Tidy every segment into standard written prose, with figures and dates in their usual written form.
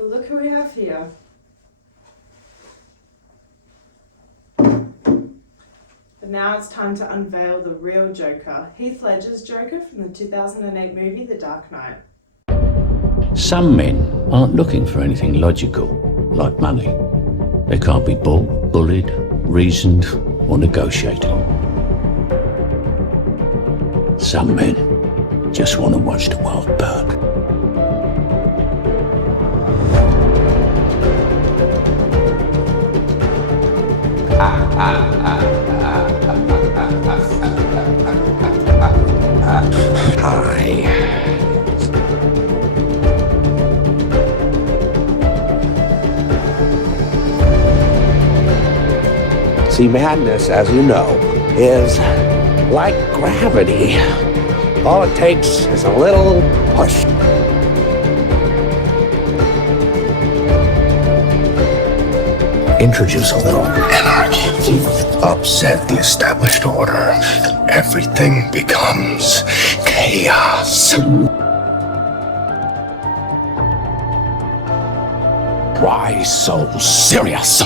Well, look who we have here. But now it's time to unveil the real Joker, Heath Ledger's Joker from the 2008 movie The Dark Knight. Some men aren't looking for anything logical, like money. They can't be bought, bullied, reasoned, or negotiated. Some men just want to watch the world burn. Hi. See, madness, as you know, is like gravity. All it takes is a little push. Introduce a little anarchy. Upset the established order. Everything becomes chaos. Why so serious?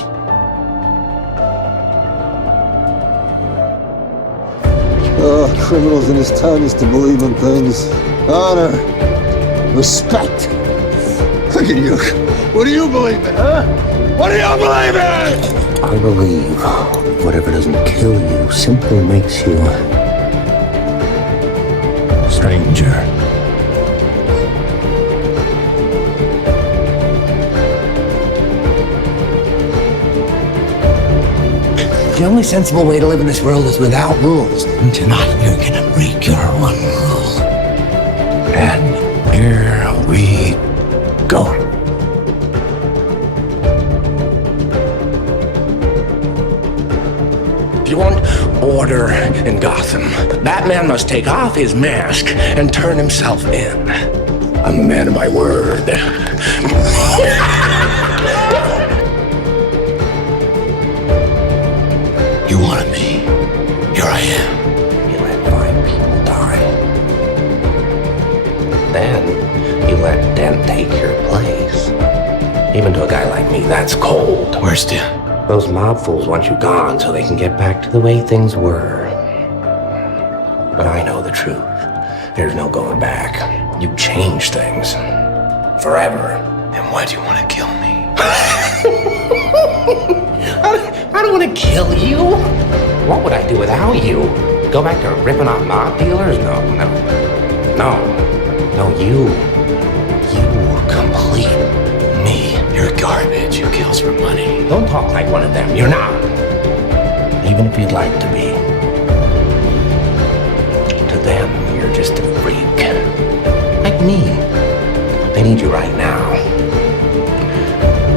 Criminals in his town used to believe in things. Honor. Respect. Look at you. What do you believe in, huh? What do you believe in? I believe whatever doesn't kill you simply makes you a stranger. The only sensible way to live in this world is without rules. And tonight you're gonna break your one rule. And here we go. If you want order in Gotham, Batman must take off his mask and turn himself in. I'm a man of my word. You wanted me. Here I am. You let 5 people die. Then you let them take your place. Even to a guy like me, that's cold. Where's Tim? Those mob fools want you gone so they can get back to the way things were. But I know the truth. There's no going back. You changed things. Forever. Then why do you want to kill me? I don't want to kill you. What would I do without you? Go back to ripping off mob dealers? No. No, you complete me. You're garbage who kills for money. Don't talk like one of them. You're not. Even if you'd like to be. To them, you're just a freak. Like me. They need you right now.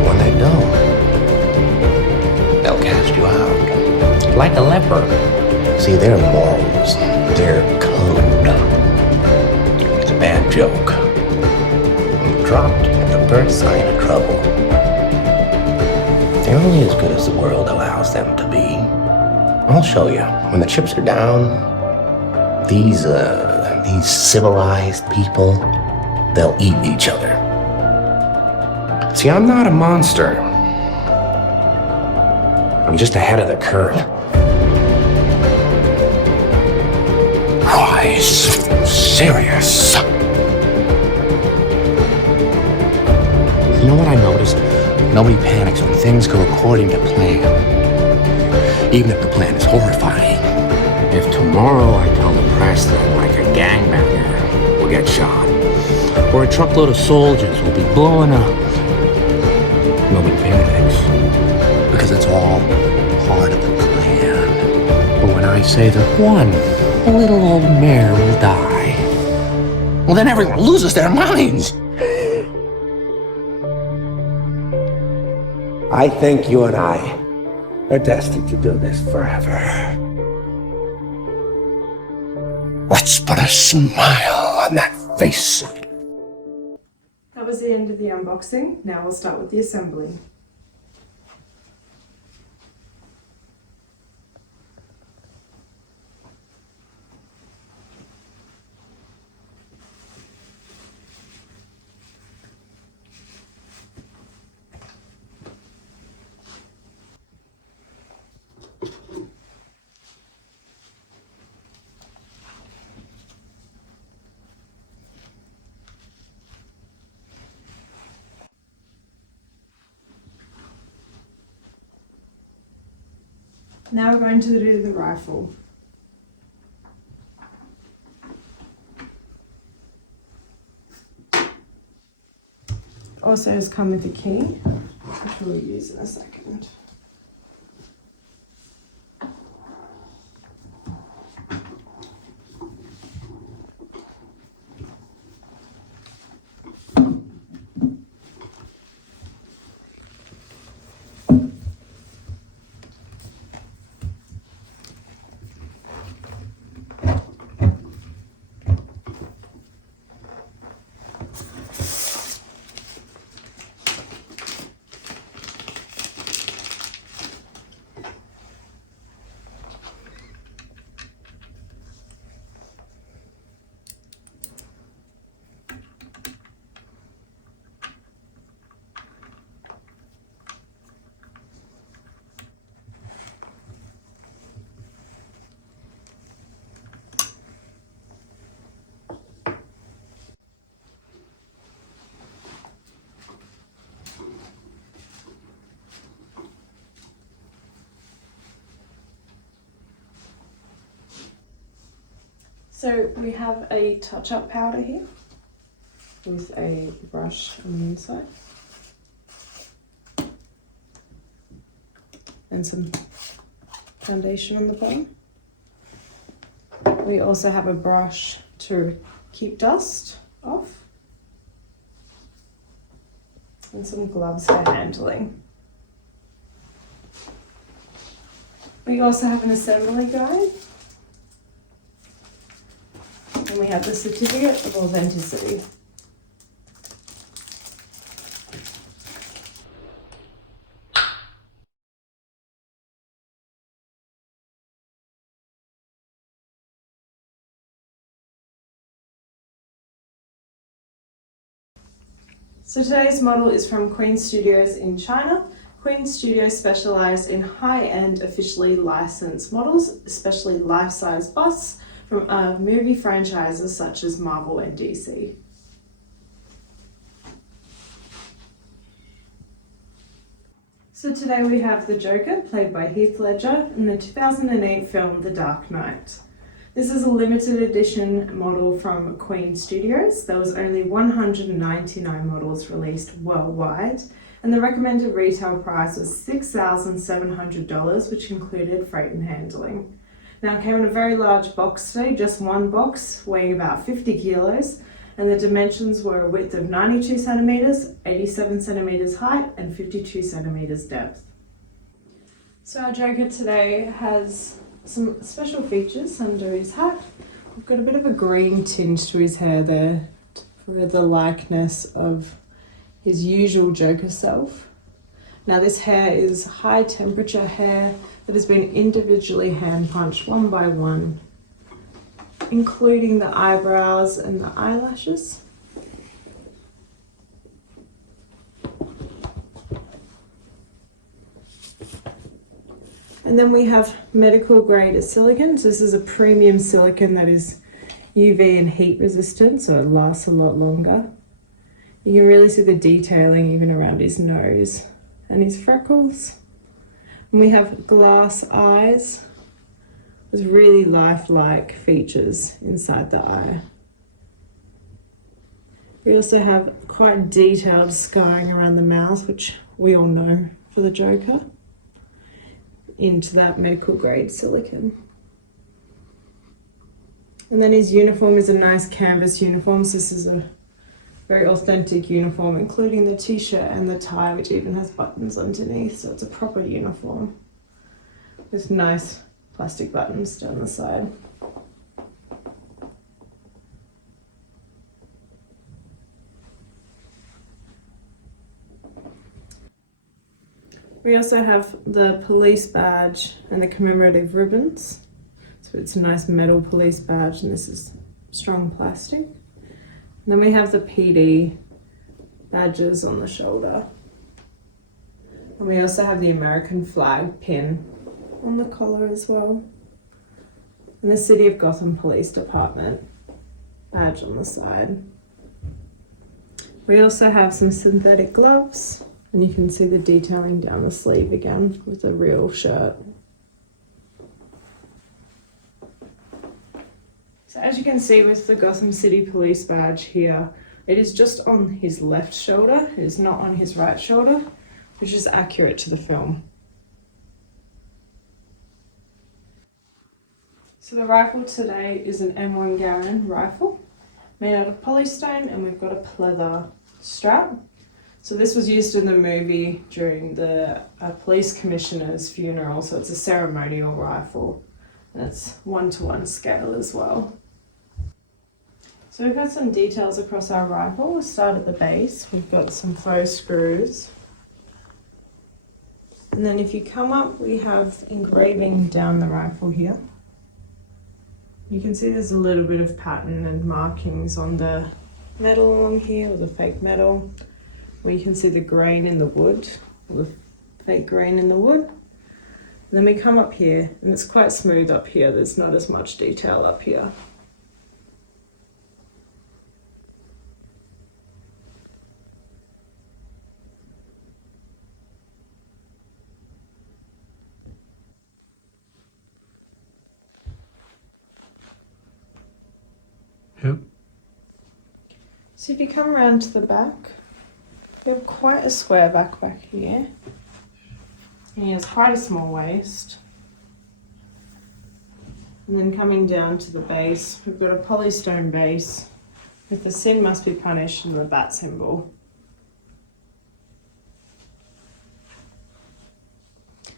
When they don't, they'll cast you out. Like a leper. See, their morals, their code. It's a bad joke. Dropped at the first sign of trouble. They're only as good as the world allows them to be. I'll show you. When the chips are down, these civilized people, they'll eat each other. See, I'm not a monster. I'm just ahead of the curve. Why so serious? You know what I noticed? Nobody panics when things go according to plan. Even if the plan is horrifying. If tomorrow I tell the press that like a gangbanger will get shot, or a truckload of soldiers will be blowing up, nobody panics. Because it's all part of the plan. But when I say that one little old mare will die, well then everyone loses their minds. I think you and I are destined to do this forever. Let's put a smile on that face. That was the end of the unboxing. Now we'll start with the assembly. Now we're going to do the rifle. Also has come with a key, which we'll use in a second. So we have a touch-up powder here with a brush on the inside and some foundation on the bottom. We also have a brush to keep dust off and some gloves for handling. We also have an assembly guide. And we have the certificate of authenticity. So today's model is from Queen Studios in China. Queen Studios specialised in high-end officially licensed models, especially life-size busts, from movie franchises such as Marvel and DC. So today we have the Joker, played by Heath Ledger, in the 2008 film The Dark Knight. This is a limited edition model from Queen Studios. There was only 199 models released worldwide, and the recommended retail price was $6,700, which included freight and handling. Now it came in a very large box today, just one box weighing about 50 kilos, and the dimensions were a width of 92 centimeters, 87 centimeters height, and 52 centimeters depth. So our Joker today has some special features under his hat. We've got a bit of a green tinge to his hair there for the likeness of his usual Joker self. Now this hair is high temperature hair that has been individually hand punched one by one, including the eyebrows and the eyelashes. And then we have medical grade silicone. So this is a premium silicone that is UV and heat resistant, so it lasts a lot longer. You can really see the detailing even around his nose and his freckles. And we have glass eyes with really lifelike features inside the eye. We also have quite detailed scarring around the mouth, which we all know for the Joker, into that medical grade silicone. And then his uniform is a nice canvas uniform. So this is a very authentic uniform, including the t-shirt and the tie, which even has buttons underneath. So it's a proper uniform with nice plastic buttons down the side. We also have the police badge and the commemorative ribbons. So it's a nice metal police badge, and this is strong plastic. And then we have the PD badges on the shoulder. And we also have the American flag pin on the collar as well. And the City of Gotham Police Department badge on the side. We also have some synthetic gloves, and you can see the detailing down the sleeve again with a real shirt. So as you can see with the Gotham City Police badge here, it is just on his left shoulder, it is not on his right shoulder, which is accurate to the film. So the rifle today is an M1 Garand rifle, made out of polystone, and we've got a pleather strap. So this was used in the movie during the police commissioner's funeral, so it's a ceremonial rifle, and it's 1:1 scale as well. So we've got some details across our rifle. We'll start at the base. We've got some faux screws. And then if you come up, we have engraving down the rifle here. You can see there's a little bit of pattern and markings on the metal along here, or the fake metal, where you can see the grain in the wood, or the fake grain in the wood. And then we come up here, and it's quite smooth up here. There's not as much detail up here. Yep. So if you come around to the back, you have quite a square back here. And he has quite a small waist. And then coming down to the base, we've got a polystone base with the sin must be punished and the bat symbol.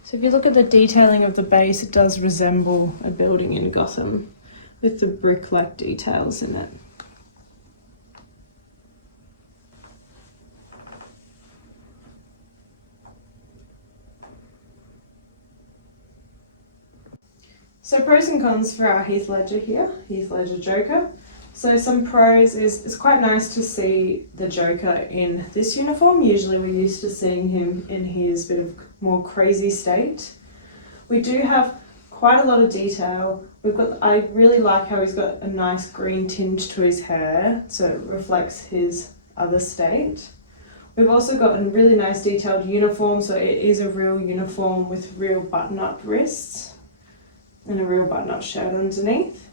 So if you look at the detailing of the base, it does resemble a building in Gotham, with the brick-like details in it. So pros and cons for our Heath Ledger here, Heath Ledger Joker. So some pros is it's quite nice to see the Joker in this uniform. Usually we're used to seeing him in his bit of more crazy state. We do have quite a lot of detail. I really like how he's got a nice green tinge to his hair, so it reflects his other state. We've also got a really nice detailed uniform, so it is a real uniform with real button-up wrists and a real button-up shirt underneath.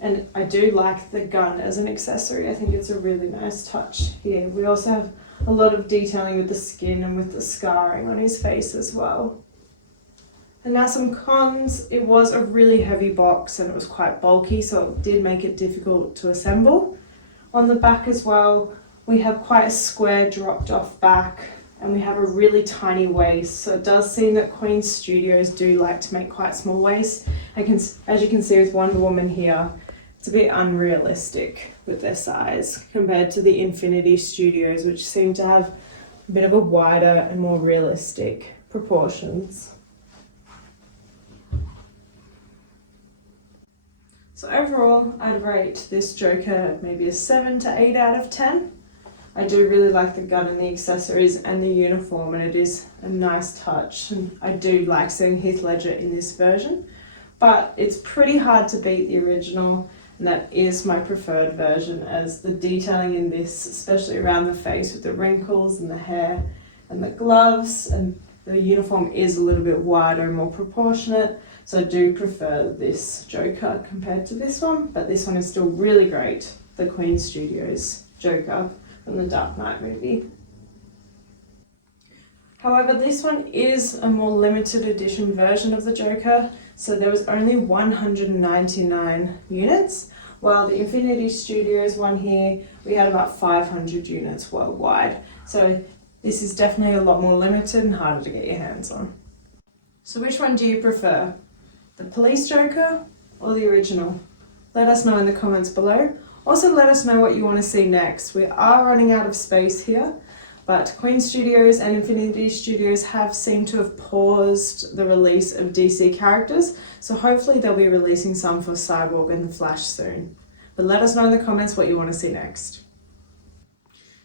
And I do like the gun as an accessory. I think it's a really nice touch here. We also have a lot of detailing with the skin and with the scarring on his face as well. And now some cons. It was a really heavy box and it was quite bulky, so it did make it difficult to assemble. On the back as well, we have quite a square dropped off back, and we have a really tiny waist. So it does seem that Queen Studios do like to make quite small waists. As you can see with Wonder Woman here, it's a bit unrealistic with their size compared to the Infinity Studios, which seem to have a bit of a wider and more realistic proportions. So overall, I'd rate this Joker maybe a 7 to 8 out of 10. I do really like the gun and the accessories and the uniform, and it is a nice touch. And I do like seeing Heath Ledger in this version, but it's pretty hard to beat the original, and that is my preferred version, as the detailing in this, especially around the face with the wrinkles and the hair and the gloves, and the uniform is a little bit wider and more proportionate. So I do prefer this Joker compared to this one, but this one is still really great, the Queen Studios Joker from the Dark Knight movie. However, this one is a more limited edition version of the Joker, so there was only 199 units, while the Infinity Studios one here, we had about 500 units worldwide. So this is definitely a lot more limited and harder to get your hands on. So which one do you prefer? The Police Joker or the original? Let us know in the comments below. Also let us know what you want to see next. We are running out of space here, but Queen Studios and Infinity Studios have seemed to have paused the release of DC characters, so hopefully they'll be releasing some for Cyborg and the Flash soon. But let us know in the comments what you want to see next.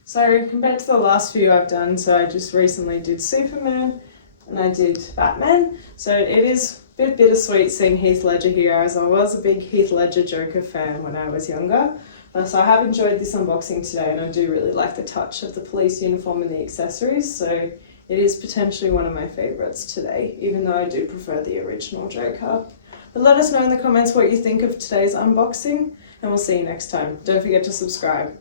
So compared to the last few I've done, so I just recently did Superman and I did Batman, so it is a bit bittersweet seeing Heath Ledger here, as I was a big Heath Ledger Joker fan when I was younger. So I have enjoyed this unboxing today, and I do really like the touch of the police uniform and the accessories, so it is potentially one of my favourites today, even though I do prefer the original Joker. But let us know in the comments what you think of today's unboxing, and we'll see you next time. Don't forget to subscribe.